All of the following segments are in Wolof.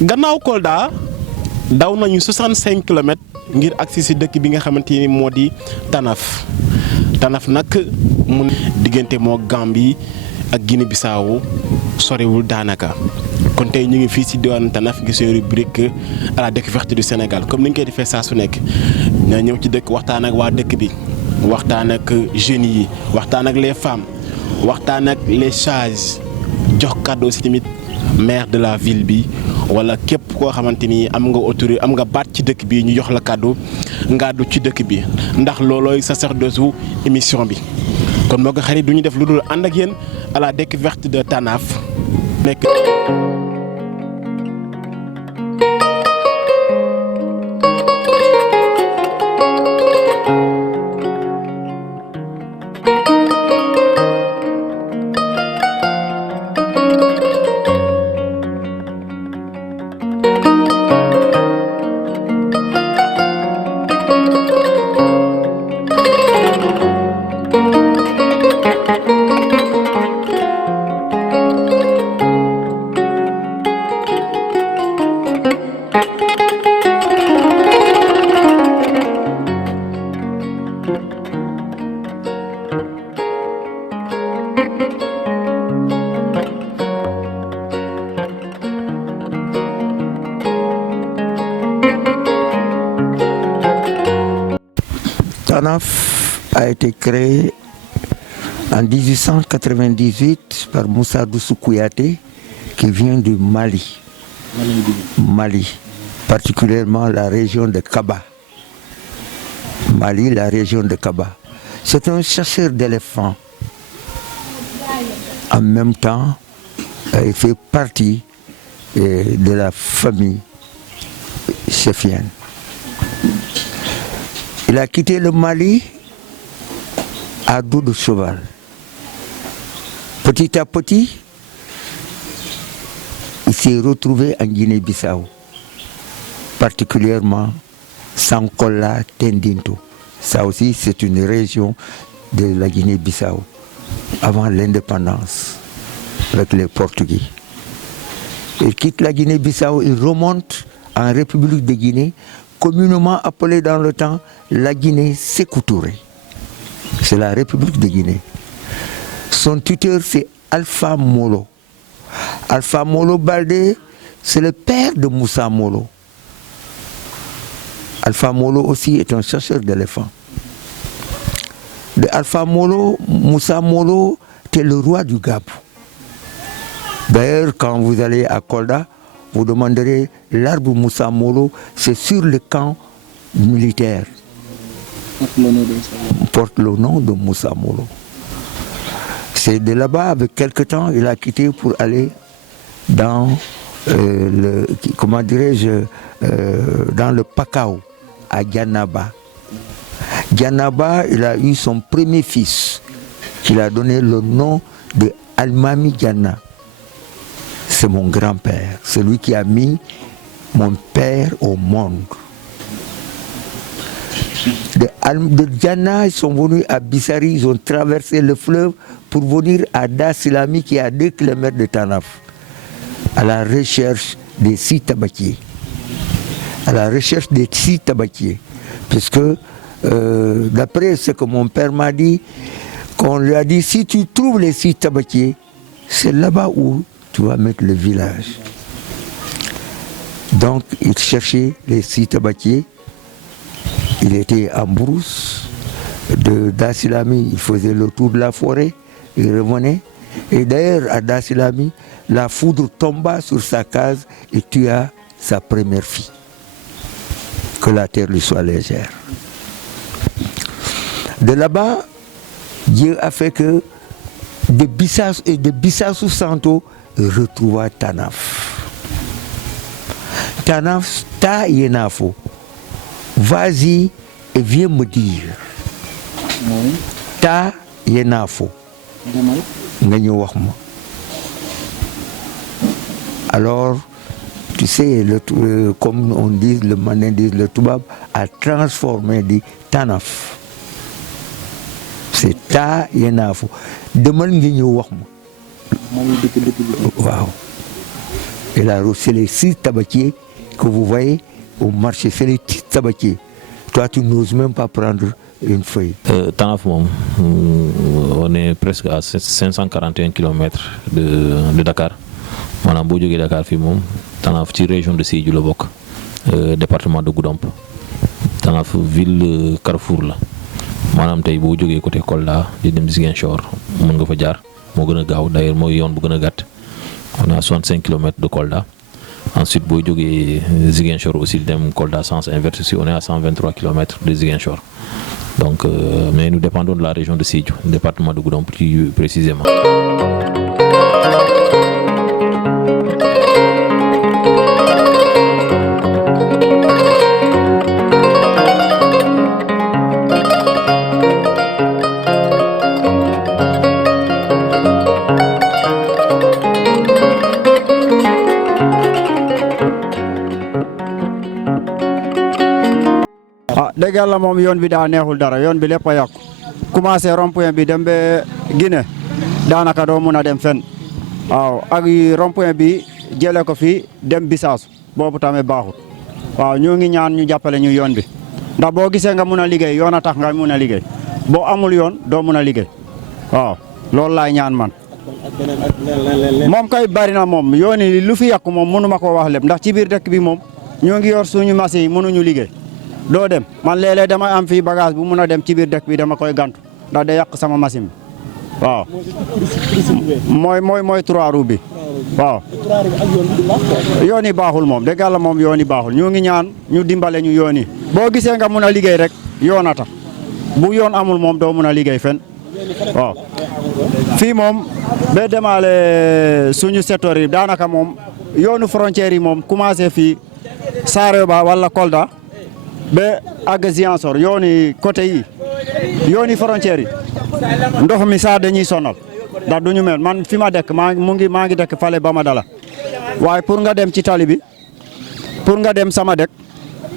gannaaw Kolda daw nañu 65 kilomètres ngir agsi si dëkk bi nga xamante ni moo di Tanaf nag mu diggante moo Gambie ak Guinée Bissau soriwul daanaka kon tey ñu ngi fii si diwaanu Tanaf ngi suñu rubrique à la découverte du Sénégal comme ni ñu koy defee saa su nekk ñoo ñëw ci dëkk waxtaan ak waa dëkk bi waxtaan ak jeunes yi waxtaan ak les femmes waxtaan ak les sages jox kàddu aussi tamit maire de la ville bi wala képp koo xamante ni am nga autorité am nga baat ci dëkk bi ñu jox la kàddu ngaadu ci dëkk bi ndax loolooy sacerdoce su émission bi kon moo ko xarit du ñu def lu dul ànd ak yéen à la découverte de Tanaf nekk. Tanaf a été créé en 1898 par Moussa Doussou Kouyaté qui vient du Mali. Mali, particulièrement la région de Kaba. Mali, la région de Kaba. C'est un chasseur d'éléphants. En même temps, il fait partie de la famille chefienne. Il a quitté le Mali à dos de cheval. Petit à petit, il s'est retrouvé en Guinée-Bissau, particulièrement Sankola Tendinto. Ça aussi, c'est une région de la Guinée-Bissau, avant l'indépendance avec les Portugais. Il quitte la Guinée-Bissau, il remonte en République de Guinée, communément appelée dans le temps la Guinée Sékou Touré. C'est la République de Guinée. Son tuteur, c'est Alpha Molo. Alpha Molo Baldé, c'est le père de Moussa Molo. Alpha Molo aussi est un chasseur d'éléphants. De Alpha Molo, Moussa Molo était le roi du Gabou. D'ailleurs, quand vous allez à Kolda, vous demanderez l'arbre Moussa Molo, c'est sur le camp militaire. Porte le nom de Moussa Molo. C'est de là-bas, avec quelques temps, il a quitté pour aller dans le Pakao, à Dianaba. Dianaba, il a eu son premier fils, qu'il a donné le nom de Almami Diana. C'est mon grand-père, celui qui a mis mon père au monde. De Diana, ils sont venus à Bissari, ils ont traversé le fleuve pour venir à Dassilami, qui est à 2 km de Tanaf, à la recherche des six tabatiers. À la recherche des six tabatiers. Puisque, d'après ce que mon père m'a dit, qu'on lui a dit, si tu trouves les six tabatiers, c'est là-bas où tu vas mettre le village. Donc, il cherchait les six tabatiers. Il était en brousse. De Dassilami, il faisait le tour de la forêt. Il revenait. Et d'ailleurs, à Dassilami, la foudre tomba sur sa case et tua sa première fille. Que la terre lui soit légère. De là-bas, Dieu a fait que de Bissassou Santo retrouva Tanaf. Tanaf, ta yenafo. Vas-y et viens me dire. Ta yenafo. Alors, tu sais, comme on dit, le manin dit, le Toubab a transformé dit Tanaf. C'est ta yenafo. Demal nga ñëw wax ma. Waaw. Et là, c'est les 6 tabatiers que vous voyez au marché, c'est les petits tabatiers. Toi, tu n'oses même pas prendre une feuille. Tanaf, on est presque à 541 km de Dakar. Maanaam boo jógee Dakar fii moom Tanaf ci région de Sédhiou la bokk, département de Goudomp. Tanaf ville Carrefour la maanaam tey boo jógee côté Kolda di dem Ziguinchor mën nga fa jaar moo gën a gaaw d'ailleurs mooy yoon bu gën a gàtt. On est à 65 km de Kolda. Ensuite boo jógee Ziguinchor aussi dem Kolda sens inverse aussi on est à 123 km de Ziguinchor. Donc mais nous dépendons de la région de Sédhiou, département de Goudomp plus précisément. dëgg yàlla moom yoon bi daa neexul dara yoon bi lépp a yàqu commencé rond-point bi dem ba Guinée daanaka doo mun a dem fenn waaw ak rond-point bi jëlee ko fii dem Bissaasu boobu tamit baaxul waaw ñu ngi ñaan ñu jàppale ñu yoon bi ndax boo gisee nga mun a liggéey yoon a tax nga mun a liggéey boo amul yoon doo mun a liggéey waaw loolu laay ñaan man. moom kay bari na moom yoon yi lu fi yàqu moom mënu ma koo wax lépp ndax ci biir dëkk bi moom ñoo ngi yor suñu machine yi mënuñu liggéey. doo dem man léeg-léeg damay am fii bagage bu mun a dem ci biir dëkk bi dama koy gantu ndax day yàq sama machine bi waaw. mooy 3 roues bi waaw. yoon yi baaxul moom dëgg yàlla moom yoon yi baaxul ñu ngi ñaan ñu dimbale ñu yoon yi boo gisee nga mun a liggéey rek yoon a tax bu yoon amul moom doo mun a liggéey fenn waaw. fii moom ba demaale suñu secteur yi daanaka moom yoonu frontière yi moom commencé fii Sareba wala Kolda. ba àgg Ziguinchor yooni côté yi yooni frontière yi ndox mi sax dañuy sonal ndax duñu mel man fi ma dëkk maa ngi dëkk fale ba ma dala waaye pour nga dem ci tali bi pour nga dem sama dëkk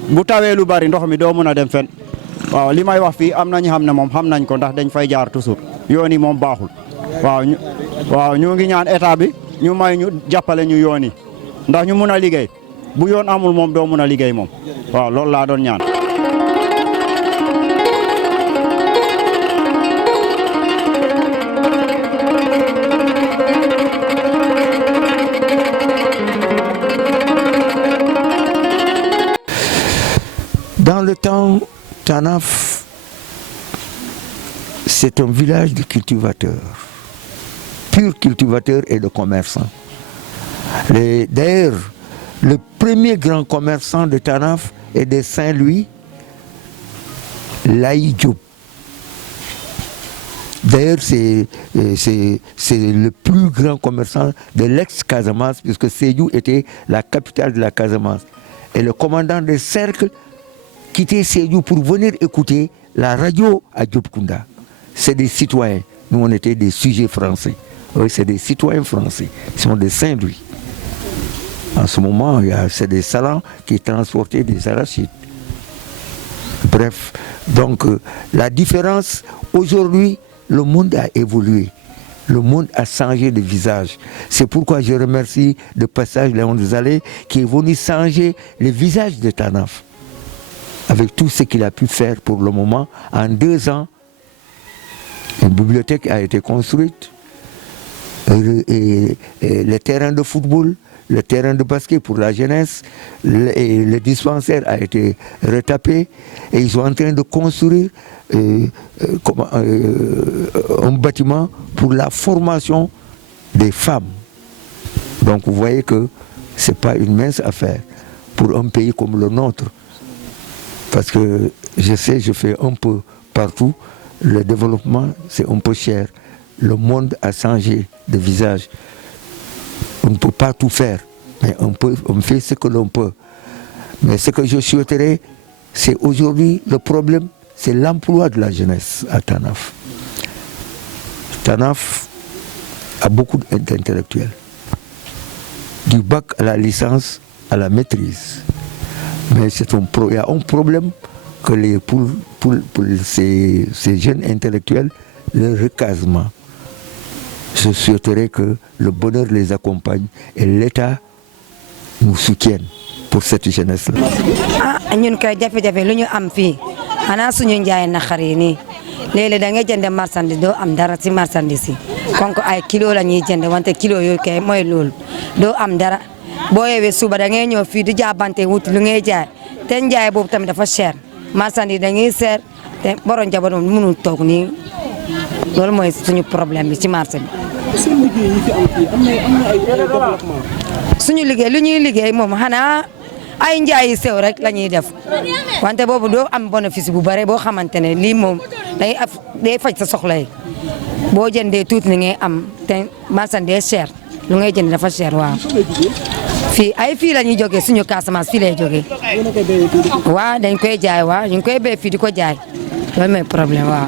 bu tawee lu bari ndox mi doo mun a dem fen waaw li may wax fii am na ñu xam ne moom xam nañ ko ndax dañ fay jaar toujours yoon yi moom baaxul waaw ñu ngi ñaan état bi ñu may ñu jàppale ñu yoon yi ndax ñu mun a liggéey bu yoon amul moom doo mun a liggéey moom waaw loolu laa doon ñaan. Dans le temps, Tanaf, c'est un village de cultivateurs, purs cultivateurs et de commerçants. D'ailleurs, le premier grand commerçant de Tanaf et de Saint-Louis, Laye Diop. D'ailleurs, c'est le plus grand commerçant de l'ex-Casamance, puisque Sédhiou était la capitale de la Casamance. Et le commandant des cercles quittait Sédhiou pour venir écouter la radio à Diopkunda. C'est des citoyens. Nous, on était des sujets français. Oui, c'est des citoyens français. Ils sont de Saint-Louis. En ce moment, c'est des salons qui transportaient des arachides. Bref, donc la différence, aujourd'hui, le monde a évolué. Le monde a changé de visage. C'est pourquoi je remercie de passage Léon Zalé qui est venu changer le visage de Tanaf. Avec tout ce qu'il a pu faire pour le moment, en 2 ans, une bibliothèque a été construite, et les terrains de football, le terrain de basket pour la jeunesse, le dispensaire a été retapé et ils sont en train de construire un bâtiment pour la formation des femmes. Donc vous voyez que ce n'est pas une mince affaire pour un pays comme le nôtre. Parce que je sais, je fais un peu partout, le développement c'est un peu cher. Le monde a changé de visage. On ne peut pas tout faire, mais on fait ce que l'on peut. Mais ce que je souhaiterais, c'est aujourd'hui le problème, c'est l'emploi de la jeunesse à Tanaf. Tanaf a beaucoup d'intellectuels. Du bac à la licence, à la maîtrise. Mais il y a un problème que pour ces jeunes intellectuels, le recasement. Je souhaiterais que le bonheur les accompagne et l'État nous soutienne pour cette jeunesse là. ah ñun kay jafe-jafe lu ñu am fii xanaa suñu njaay naqar yi nii léeg-léeg da ngay jënd marchandise doo am dara si marchandise yi kon ay kilo la ñuy jënd wante kilo yooyu kay mooy loolu doo am dara boo yeewee suba da ngay ñëw fii di jaabante wuti lu ngay jaay te njaay boobu tamit dafa cher marchandise dañuy seer te borom njaboot moom mënul toog nii loolu mooy suñu problème bi ci marché bi. seen liggéey yi fi am fii am na ay développement. suñu liggéey lu ñuy liggéey moom xanaa ay njaay yu sew rek la ñuy def wante boobu doo am bénéfice bu bare boo xamante ne lii moom day faj sa soxla yi boo jëndee tuuti ni ngay am te marchandise cher lu ngay jënd dafa cher waaw. fii la ñuy jógee suñu Casamance fii lay jógee waaw dañ koy jaay waaw ñu ngi koy béy fii di ko jaay loolu mooy problème waaw.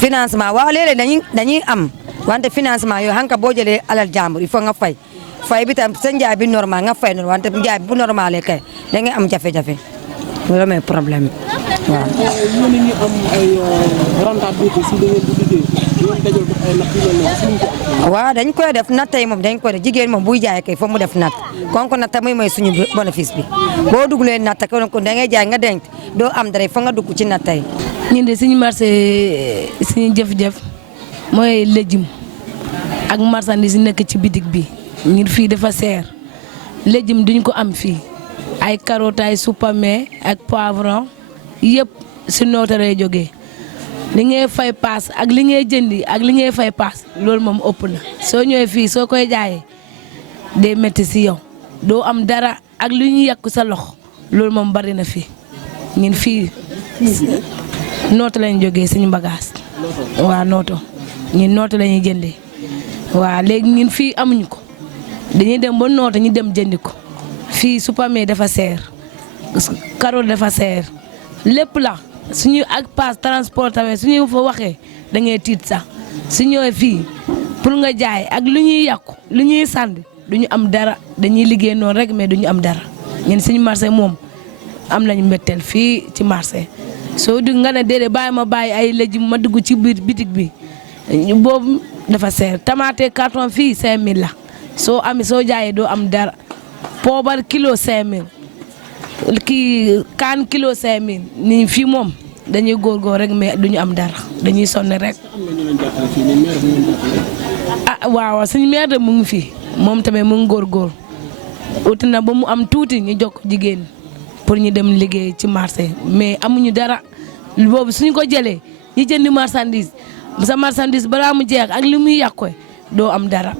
financement waaw léeg-léeg dañuy am wante financement yooyu xam nga boo jëlee alal jàmbur il faut nga fay bi tam sa njaay bi normal nga fay normal wante njaay bi bu normalé kay da ngay am jafe-jafe loolu mooy problème bi waaw. yéen a ngi am ay rentabilité si da ngeen di liggéey yéen dajal ko ay natt yu mel noonu. waaw dañ koy def natt yi moom dañ koy def jigéen moom buy jaay kay foog mu def natt kon natt mooy suñu bénéfice bi boo dugalee natt kon da ngay jaay nga denc doo am dara foog nga dugg ci natt yi. ñun de suñu marché suñu jëf-jëf mooy légume ak marchandise yi nekk ci bitig bi ñun fii dafa seer légume duñ ko am fii ay carottes ay supame ak poivron yëpp si Nooto lay jógee li ngay fay paas ak li ngay jëndi ak li ngay fay paas loolu moom ëpp na soo ñëwee fii soo koy jaayee day métti si yow doo am dara ak lu ñuy yàq sa loxo loolu moom bari na fii ñun fii Nooto lañ jógee suñu bagage waaw Nooto ñun Nooto la ñuy jëndee waaw léegi ñun fii amuñu ko dañuy dem ba Nooto ñu dem jëndi ko fii supame dafa seer carotte dafa seer lépp la suñu ak paas transport tamit suñu fa waxee da ngay tiit sax su ñëwee fii pour nga jaay ak lu ñuy yàqu lu ñuy sànni duñu am dara dañuy liggéey noonu rek mais duñu am dara ñun suñu marché moom am nañu mbetteel fii ci marché soo dugg nga ne déedéet bàyyi ma bàyyi ay légumes ma dugg ci biir bitig bi boobu dafa seer tomate carton fii 5000 la soo jaayee doo am dara poobar kilo 5000 kii kaan kilo 5000 ni fii moom dañuy góorgóor rek mais duñu am dara dañuy sonn rek. ah waaw suñu maire de mu ngi fii moom tamit mu ngi góorgóor uti na ba mu am tuuti ñu jox jigéen pour ñu dem liggéey ci marché mais amuñu dara boobu suñu ko jëlee ñu jëndi marchandise sa marchandise balaa mu jeex ak li muy yàqu doo am dara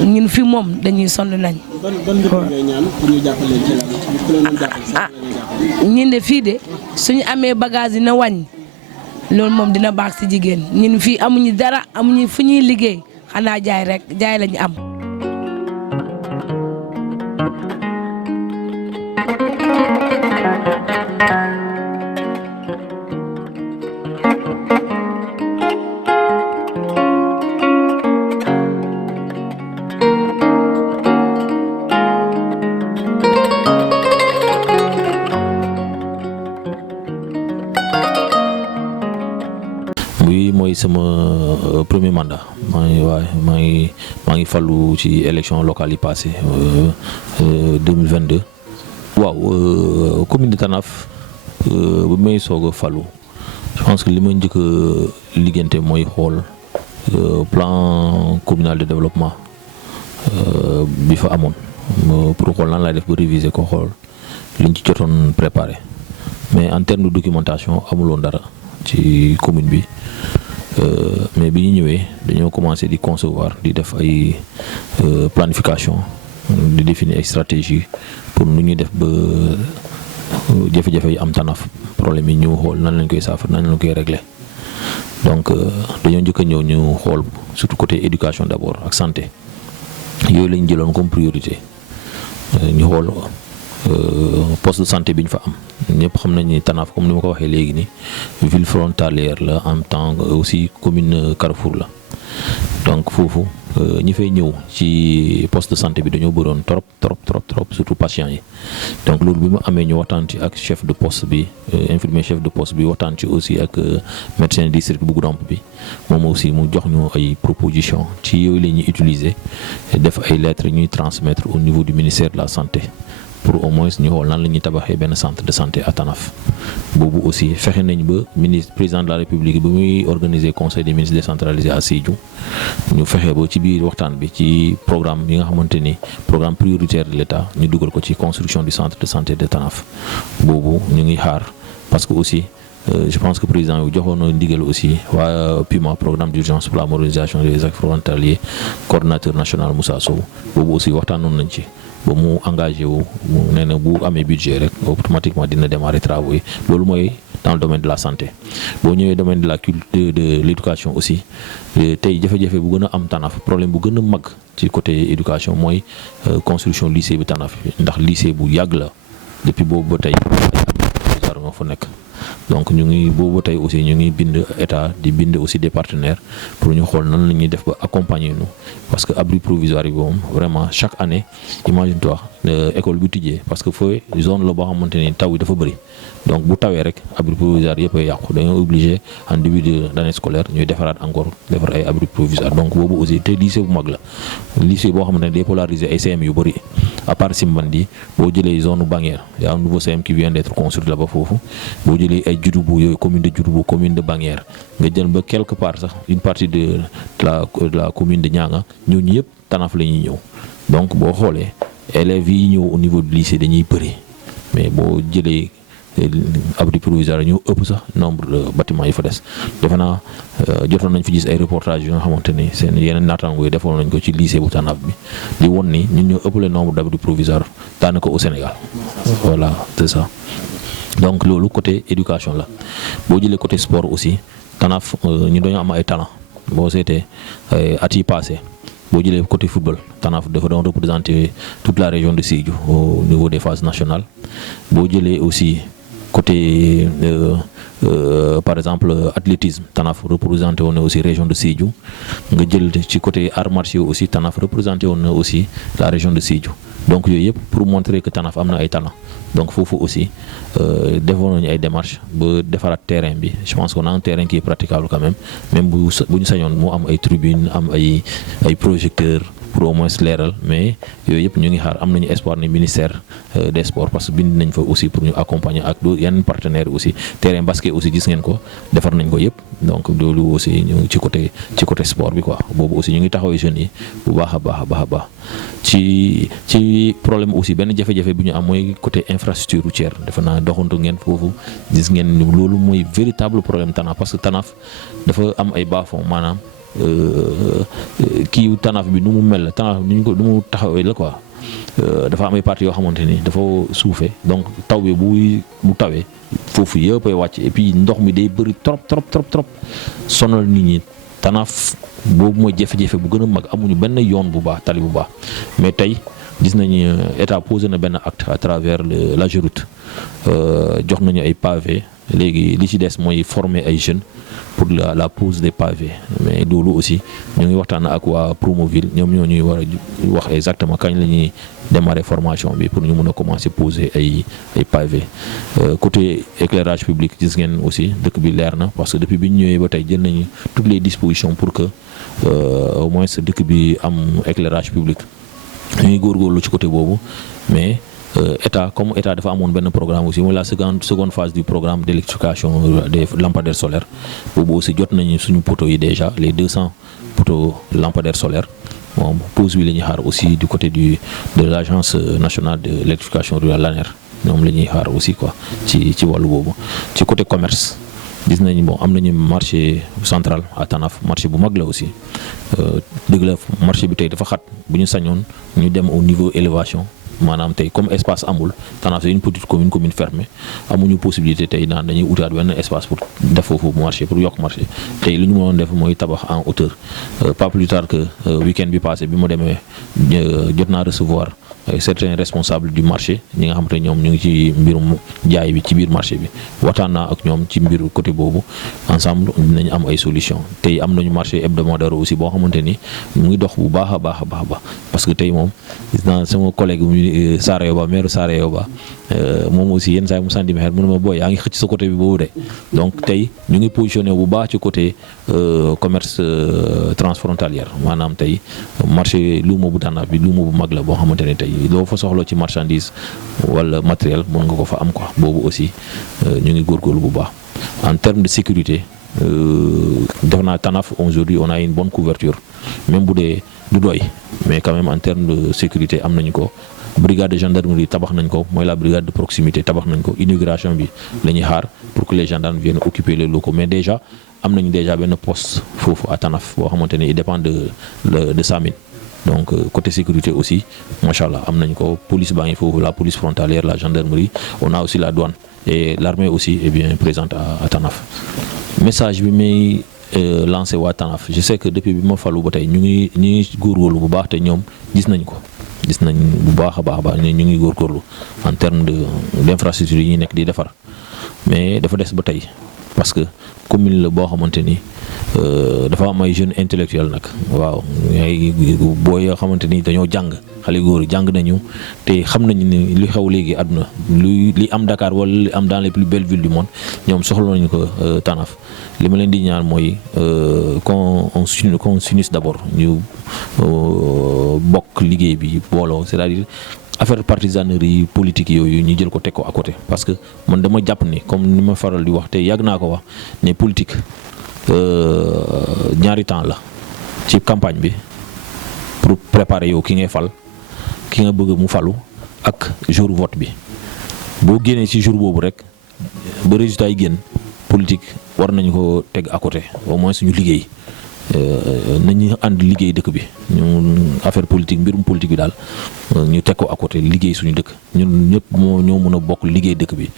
ñun fi moom dañuy sonn nañ. ñun de fii de suñu amee bagage dina wàññi loolu moom dina baax ci jigéen ñun fii amuñu dara amuñu fu ñuy liggéey xanaa jaay rek jaay lañu am. mooy sama premier mandat maa ngi fallu ci élection locale yi passé 2022 waaw commune de Tanaf bu may soog a fallu je pense que li ma njëkk a liggéeyante mooy xool plan communal de développement bi fa amoon pour xool nan laay def ba réviser ko xool liñ ci jotoon préparé mais en termes de documentation amuloon dara ci commune bi mais bi ñu ñëwee dañoo commencé di concevoir di def ay planification di définir ay stratégie pour nu ñuy def ba jafe-jafe yi am Tanaf problème yi ñu xool nan lañ koy saafara nan lañ koy régler donc dañoo njëkk a ñëw ñu xool surtout côté éducation d'abord ak santé yooyu lañ jëloon comme priorité ñu xool poste de santé bi ñu fa am ñëpp xam nañ ni Tanaf comme ni ma ko waxee léegi ni ville frontalière la en temps aussi commune Carrefour la donc foofu ñi fay ñëw ci poste de santé bi dañoo bëroon trop surtout patients yi donc loolu bi mu amee ñu waxtaan ci ak chef de poste bi infirmier chef de poste bi waxtaan ci aussi ak médecin district bu Goudomp bi moom aussi mu jox ñu ay proposition ci yooyu la ñuy utiliser def ay lettres ñuy transmettre au niveau du ministère de la santé pour au moins ñu xool nan la ñuy tabaxee benn centre de santé à Tanaf boobu aussi fexe nañ ba ministre président de la république bi muy organiser conseil des ministres décentralisé à Sédhiou ñu fexe ba ci biir waxtaan bi ci programme yi nga xamante ni programme prioritaire de l'État ñu dugal ko ci construction du centre de santé de Tanaf boobu ñu ngi xaar parce que aussi je pense que président yu joxoon na ndigal aussi waa PUMA programme d'urgence pour la modernisation des actes frontaliers coordonnateur national Moussa Sow boobu aussi waxtaanoon nañ ci ba mu engagé wu mu nee na bu amee budget rek automatiquement dina démarrer travaux yi loolu mooy dans le domaine de la santé. boo ñëwee domaine de la culture de l'éducation aussi tey jafe-jafe bu gën a am Tanaf problème bu gën a mag ci côté éducation mooy construction lycée bi Tanaf ndax lycée bu yàgg la depuis boobu ba tey ay ñoo fa nekk. donc ñu ngi boobu tey aussi ñu ngi bind état di bind aussi des partenaires pour ñu xool nan la ñuy def ba accompagner ñu parce que abri provisoire yi moom vraiment chaque année imagine toi école bu tijjee parce que fooy zone la boo xamante ni taw yi dafa bëri donc bu tawee rek abri provisoire yëpp a yàqu dañoo obligé en début d'année scolaire ñuy defaraat encore defar ay abri provisoire donc boobu aussi te lycée bu mag la lycée boo xamante ne day polariser ay CM yu bëri à part Simbandi boo jëlee zone Banguère y a un nouveau CM qui vient d'être construit là-bas foofu boo jëlee ay Dioudoubou yooyu commune de Dioudoubou commune de Banguère nga jël ba quelque part sax une partie de la commune de Nianga ñooñu yëpp Tanaf la ñuy ñëw donc boo xoolee élèves yi ñëw au niveau du lycée dañuy bëri mais boo jëlee abri provisoire ñoo ëpp sax nombre de bâtiments yi fa des defe naa jotoon nañ fi gis ay reportages yu nga xamante ni seen yeneen naataango yi defoon nañ ko ci lycée bu Tanaf bi di won ni ñun ñoo ëpp le nombre d'abri provisoire daanaka au Sénégal voilà c'est ça. donc loolu côté éducation la boo jëlee côté sport aussi Tanaf ñu dañoo am ay talent boo seetee at yi passé boo jëlee côté football Tanaf dafa doon représenter toute la région de Sédhiou au niveau des phases nationales boo jëlee aussi côté par exemple athlétisme Tanaf représenté woon na aussi région de Sédhiou nga jël ci côté arts martiaux aussi Tanaf représenté woon na aussi la région de Sédhiou donc yooyu yëpp pour montrer que Tanaf am na ay talent donc foofu aussi defoon nañu ay démarches ba defaraat terrain bi je pense qu'on a un terrain qui est praticable quand même bu ñu sañoon mu am ay tribunes am ay projecteurs pour au moins leeral mais yooyu yëpp ñu ngi xaar am nañu espoir ne ministère des sports parce que bind nañ fa aussi pour ñu accompagner ak yenn partenaires aussi terrain basket aussi gis ngeen ko defar nañ ko yëpp donc loolu aussi ñu ci côté sport bi quoi boobu aussi ñu ngi taxawee jeunes yi bu baax a baax ci problème aussi benn jafe-jafe bi ñu am mooy côté infrastructure routière defe naa doxantu ngeen foofu gis ngeen loolu mooy véritable problème Tanaf parce que Tanaf dafa am ay bas-fonds maanaam kii Tanaf bi nu mu mel Tanaf nu mu taxawee la quoi dafa am ay parties yoo xamante ni dafa suufee donc taw bi bu tawee foofu yëpp ay wàcc et puis ndox mi day bëri trop sonal nit ñi Tanaf boobu mooy jafe-jafe bu gën a mag amuñu benn yoon bu baax tali bu baax mais tey gis nañu état posé na benn acte à travers la Geroute jox nañu ay pavés léegi li ci des mooy former ay jeunes pour la pose des pavés mais loolu aussi ñu ngi waxtaan ak waa Promoville ñoom ñoo ñuy war a wax exactement kañ la ñuy démarrer formation bi pour ñu mën a commencer poser ay pavés côté éclairage public gis ngeen aussi dëkk bi leer na parce que depuis bi ñu ñëwee ba tey jël nañu toutes les dispositions pour que au moins dëkk bi am éclairage public ñu ngi góorgóorlu ci côté boobu mais état dafa amoon benn programme aussi mooy la seconde phase du programme d'électrification des lampadaires solaires boobu aussi jot nañu suñu poteaux yi déjà les 200 poteaux lampadaires solaires moom pause bi la ñuy xaar aussi du côté de l'agence nationale de l'électrification rurale l'ANER ñoom la ñuy xaar aussi quoi ci wàllu boobu ci côté commerce gis nañu am nañu marché central à Tanaf marché bu mag la aussi dëgg la marché bi tey dafa xat bu ñu sañoon ñu dem au niveau élévation maanaam tey comme espace amul Tanaf c'est une petite commune fermée amuñu possibilité tey naan dañuy utaat benn espace pour def foofu marché pour yokk marché tey li ñu mënoon def mooy tabax en hauteur pas plus tard que week-end bi passé bi ma demee jot naa recevoir certains responsables du marché ñi nga xamante ne ñoom ñu ngi ci mbirum jaay bi ci biir marché bi waxtaan naa ak ñoom ci mbir côté boobu ensemble dinañ am ay solution tey am nañu marché hebdomadaire aussi boo xamante ni mu ngi dox bu baax a baax parce que tey moom gis naa sama collègue mu Sarayoba maire Sarayoba moom aussi yenn saa yi mu sànni ma xel mu ne ma booy yaa ngi xëcc sa côté bi boobu de donc tey ñu ngi positionné bu baax ci côté commerce transfrontalier maanaam tey marché luuma bu Tanaf bi luuma bu mag la boo xamante ne tey loo fa soxla ci marchandise wala matériel mën nga ko fa am quoi boobu aussi ñu ngi góorgóorlu bu baax en termes de sécurité def naa Tanaf aujourd'hui on a une bonne couverture même bu dee du doy mais quand même en termes de sécurité am nañu ko brigade de gendarmerie tabax nañ ko mooy la brigade de proximité tabax nañ ko inauguration bi la ñuy xaar pour que les gendarmes viennent occuper les locaux mais déjà am nañu déjà benn poste foofu à Tanaf boo xamante ne il dépend de Samine donc côté sécurité aussi macha allah am nañ ko police baa ngi foofu la police frontalière la gendarmerie on a aussi la douane et l'armée aussi est bien présente à Tanaf message bi may lancé waa Tanaf je sais que depuis bi ma falu ba tey ñu ngi góorgóorlu bu baax te ñoom gis nañ bu baax a baax ñu ngi góorgóorlu en terme d'infrastructure yi ñuy nekk di defar mais dafa des ba tey parce que commune la boo xamante ni dafa am ay jeunes intellectuels nag waaw ay booy yoo xamante ni dañoo jàng xale góor jàng nañu te xam nañu ni li xew léegi àdduna li am Dakar wala li am dans les plus belles villes du monde ñoom soxla nañu ko Tanaf li ma leen di ñaan mooy qu'on s'unisse d'abord ñu bokk liggéey bi booloo c'est-à-dire affaire partisanerie politique yooyu ñu jël ko teg ko à côté parce que man dama jàpp ni comme ni ma faral di wax te yàgg naa ko wax ne politique ñaari temps la ci campagne bi pour préparer yow ki ngay fal ki nga bëgg mu falu ak jour vote bi boo génnee ci jour boobu rek ba résultat yi génn politique war nañu ko teg à côté au moins suñu liggéey nañu ànd liggéey dëkk bi ñu affaire politique mbirum politique bi daal ñu teg ko à côté liggéey suñu dëkk ñun ñëpp ñoo mën a bokk liggéey dëkk bi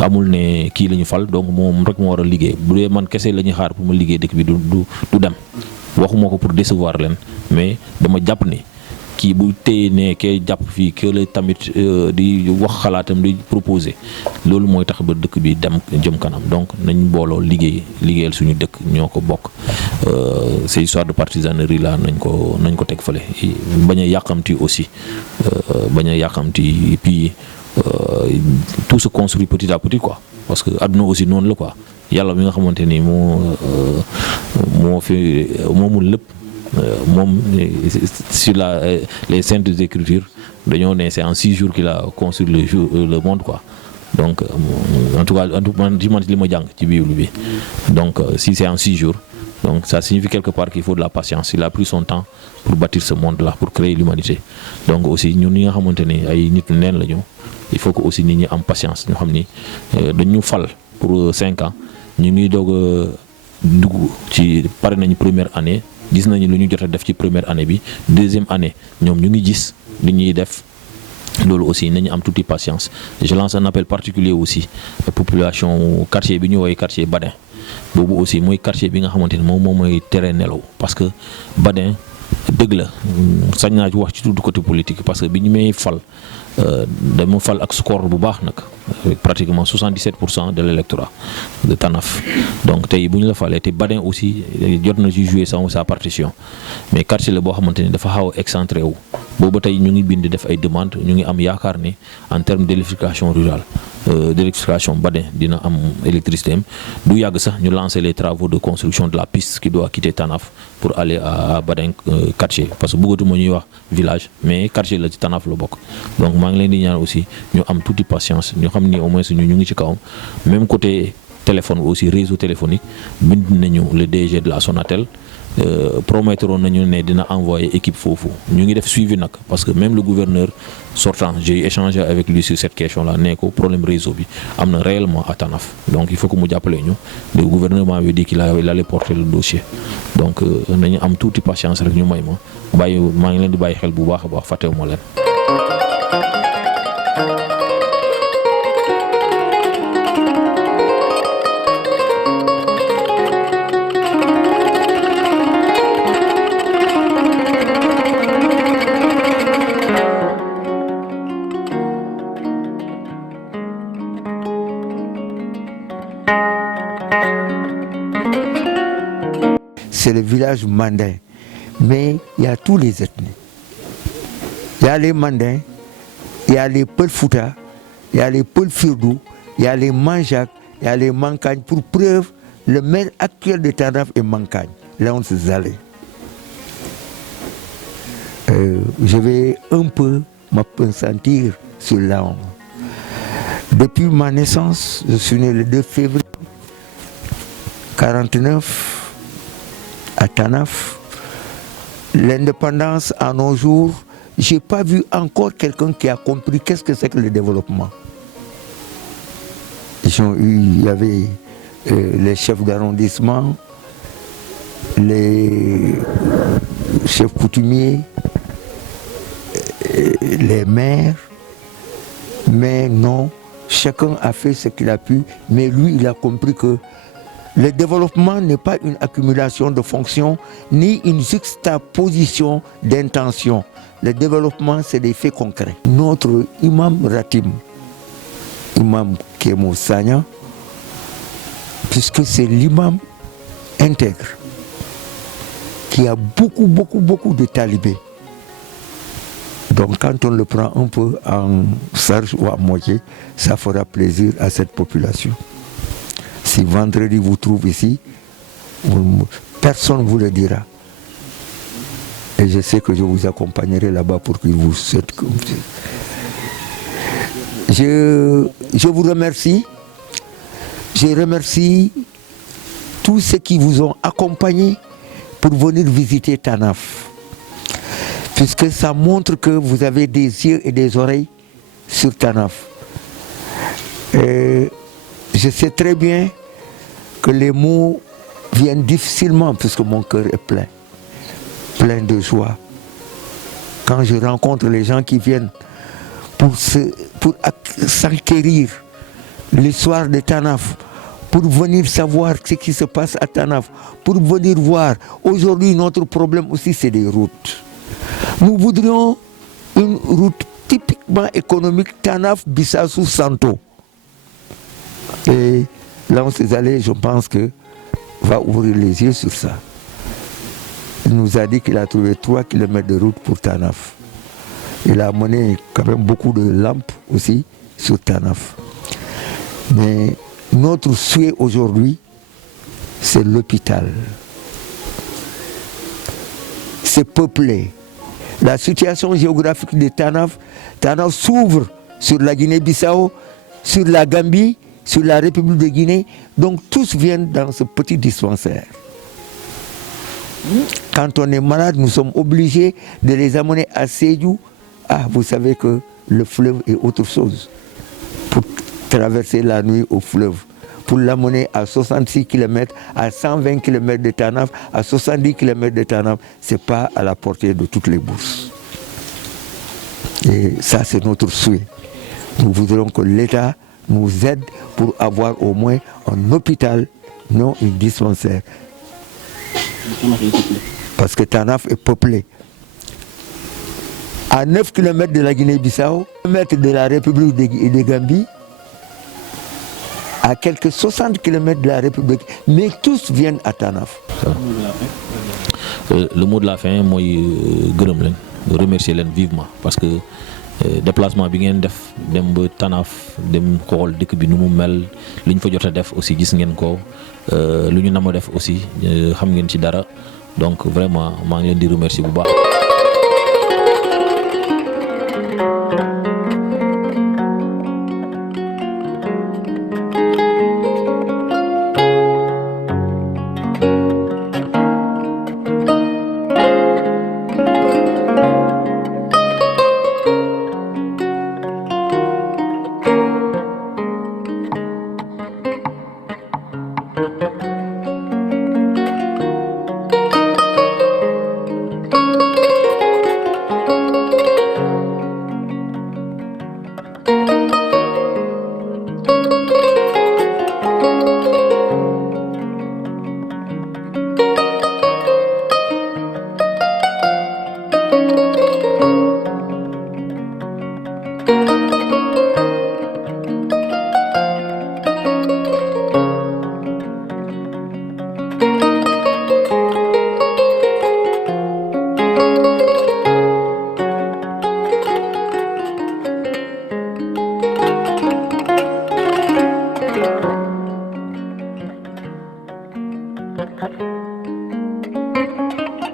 amul ne kii la ñu fal donc moom rek moo war a liggéey bu dee man kese la ñuy xaar pour ma liggéey dëkk bi du dem waxuma ko pour décevoir leen mais dama jàpp ni kii bu téye ne kee jàpp fii que la tamit di wax xalaatam di proposer loolu mooy tax ba dëkk bi dem jëm kanam donc nañ booloo liggéeyal suñu dëkk ñoo ko bokk ces histoires de partisanerie là nañ ko teg fële bañ a yàqamti aussi bañ a yàqamti et puis tout se construit petit à petit quoi parce que àdduna aussi noonu la quoi yàlla mi nga xamante ni moo moomul lépp moom sur les saintes écritures dañoo ne c'est en 6 jours qu'il a construit le monde quoi donc en tout cas man li ma jàng ci Bible bi donc si c'est en 6 jours donc ça signifie quelque part qu'il faut de la patience il a pris son temps pour bâtir ce monde là pour créer l'humanité donc aussi ñun ñi nga xamante ni ay nit neen la ñu il faut que aussi nit ñi am patience ñu xam ni dañu fal pour 5 ans ñu ngi doog a dugg ci pare nañu première année gis nañu lu ñu jot a def ci première année bi deuxième année ñoom ñu ngi gis li ñuy def loolu aussi nañu am tuuti patience je lance un appel particulier aussi population quartier bi ñu woowee quartier Badin boobu aussi mooy quartier bi nga xamante ni moom mooy tere nelaw parce que Badin dëgg la sañ naa ci wax ci tout côté politique parce que bi ñu may fal dama fal ak score bu baax nag pratiquement 77% de l'électorat de Tanaf donc tey bu ñu la falee te Badin aussi jot na ci jouer sa partition mais quartier la boo xamante ni dafa xaw a excentré wu booba tey ñu ngi bind def ay demandes ñu ngi am yaakaar ni en termes d'électrification rurale d'électrification Badin dina am électricité am du yàgg sax ñu lancer les travaux de construction de la piste qui doit quitter Tanaf pour aller à Badin quartier parce que bëggatuma ñuy wax village mais quartier la ci Tanaf la bokk donc maa ngi leen di ñaan aussi ñu am tuuti patience ñu xam ni au moins ñu ngi ci kawam même côté téléphone aussi réseau téléphonique bind nañu le DG de la Sonatel promettroon nañu ne dina envoyer équipe foofu ñu ngi def suivi nag parce que même le gouverneur sortant j'ai échangé avec lui sur cette question là nee ko problème réseau bi am na réellement à Tanaf donc il faut que mu jàppale ñu le gouvernement bi dit qu'il allait porter le dossier donc nañu am tuuti patience rek ñu may ma maa ngi leen di bàyyi xel bu baax a baax fàttewuma leen village mandin. Mais il y a tous les ethnies. Il y a les mandins, il y a les Peul Fouta, il y a les Peul Firdou, il y a les Manjak, il y a les Mancagne. Pour preuve, le maire actuel de Tanaf est Mancagne, Léonce Zalé. Je vais un peu m'appesantir sur Laon. Depuis ma naissance, je suis né le 2 février 1949 à Tanaf. L'indépendance à nos jours, je n'ai pas vu encore quelqu'un qui a compris qu'est-ce que c'est que le développement. Il y avait les chefs d'arrondissement, les chefs coutumiers, les maires, mais non, chacun a fait ce qu'il a pu, mais lui, il a compris que le développement n'est pas une accumulation de fonctions, ni une juxtaposition d'intentions. Le développement, c'est des faits concrets. Notre imam Ratim, imam Kémo Sagna, puisque c'est l'imam intègre, qui a beaucoup de talibés. Donc quand on le prend un peu en charge ou à moitié, ça fera plaisir à cette population. Si vendredi vous trouve ici, personne ne vous le dira. Et je sais que je vous accompagnerai là-bas pour qu'il vous souhaite. Je vous remercie. Je remercie tous ceux qui vous ont accompagnés pour venir visiter Tanaf. Puisque ça montre que vous avez des yeux et des oreilles sur Tanaf. Et je sais très bien que les mots viennent difficilement puisque mon cœur est plein de joie. Quand je rencontre les gens qui viennent pour s'enquérir l'histoire de Tanaf, pour venir savoir ce qui se passe à Tanaf, pour venir voir. Aujourd'hui, notre problème aussi, c'est des routes. Nous voudrions une route typiquement économique Tanaf-Bissassou-Santo. Et là, on s'est allé, je pense que va ouvrir les yeux sur ça. Il nous a dit qu'il a trouvé 3 km de route pour Tanaf. Il a amené quand même beaucoup de lampes aussi sur Tanaf. Mais notre souhait aujourd'hui, c'est l'hôpital. C'est peuplé. La situation géographique de Tanaf s'ouvre sur la Guinée-Bissau, sur la Gambie, sur la République de Guinée. Donc tous viennent dans ce petit dispensaire. Quand on est malade, nous sommes obligés de les amener à Sédhiou. Ah, vous savez que le fleuve est autre chose. Pour traverser la nuit au fleuve, pour l'amener à 66 km, à 120 km de Tanaf, à 70 km de Tanaf, ce n'est pas à la portée de toutes les bourses. Et ça, c'est notre souhait. Nous voudrons que l'État nous aide pour avoir au moins un hôpital, non un dispensaire. Parce que Tanaf est peuplé. À 9 km de la Guinée-Bissau, 1 km de la République de Gambie, à quelques 60 km de la République, mais tous viennent à Tanaf. Le mot de la fin, moi, je remercie vivement parce que déplacement bi ngeen def dem ba Tanaf dem xool dëkk bi nu mu mel li ñu fa jot a def aussi gis ngeen ko lu ñu nama def aussi xam ngeen ci dara donc vraiment maa ngi leen di remercier bu baax.